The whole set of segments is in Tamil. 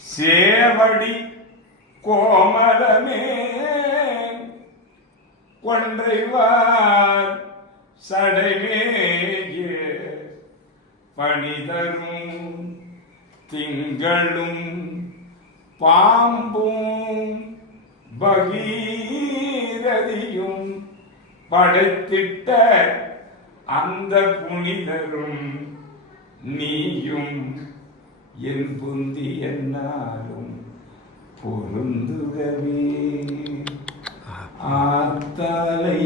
சேவடி கோமலமே கொன்றைவார் சடைமேயே பணிதரும் திங்களும் பாம்பும் பகீரதியும் படைத்திட்ட அந்த புனிதரும் நீயும் என் புந்தி என்னாலும் பொருந்துகவே. ஆத்தாலை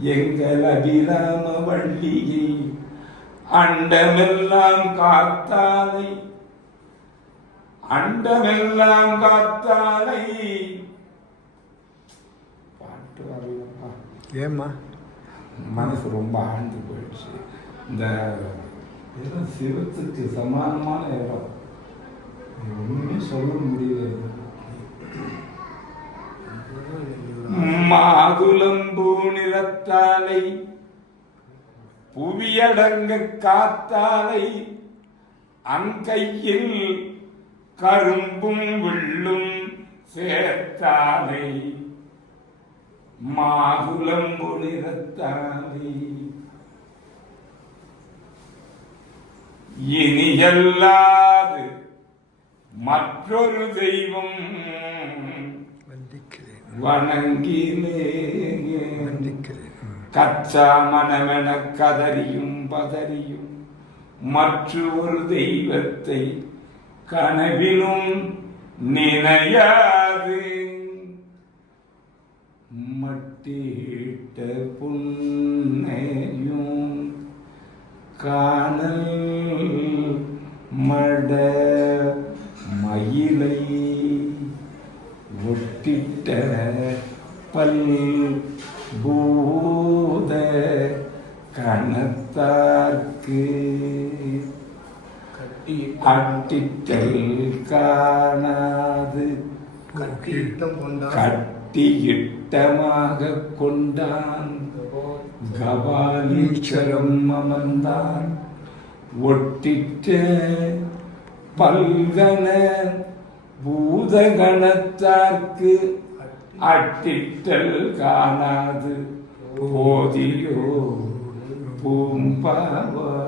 எங்கள் அபிராம வள்ளியை அண்டமெல்லாம் காத்தாலை அண்டமெல்லாம் காத்தாலை பாட்டு வரலப்பா ஏம்மா? மனசு ரொம்ப ஆழ்ந்து போயிடுச்சு. இந்த இடம் சிவத்துக்கு சமானமான இடம். ஒண்ணுமே சொல்ல முடியல. மாதுளம்பூ நிறத்தாலை புவியடங்கு காத்தாலை அங்கையில் கரும்பும் வில்லும் சேர்த்தாலை. மாதுளம்பு நிறத்தாலை. இனியல்லாது மற்றொரு தெய்வம் ம். கச்சா மனமென கதறியும் பதறியும் மற்ற ஒரு தெய்வத்தை கனவிலும் நினையாது. மட்டிட்ட மட மயிலை ஒட்டிட்ட பல் பூத கணத்தார்க்கு அட்டிட்டல் காணாது. கட்டியிட்டமாக கொண்டான். கபாலீச்சரம் அமர்ந்தான். ஒட்டிட்ட பல்கன பூதகணத்தார்க்கு அட்டிட்டல் காணாது. போதியோ பூம்பாவா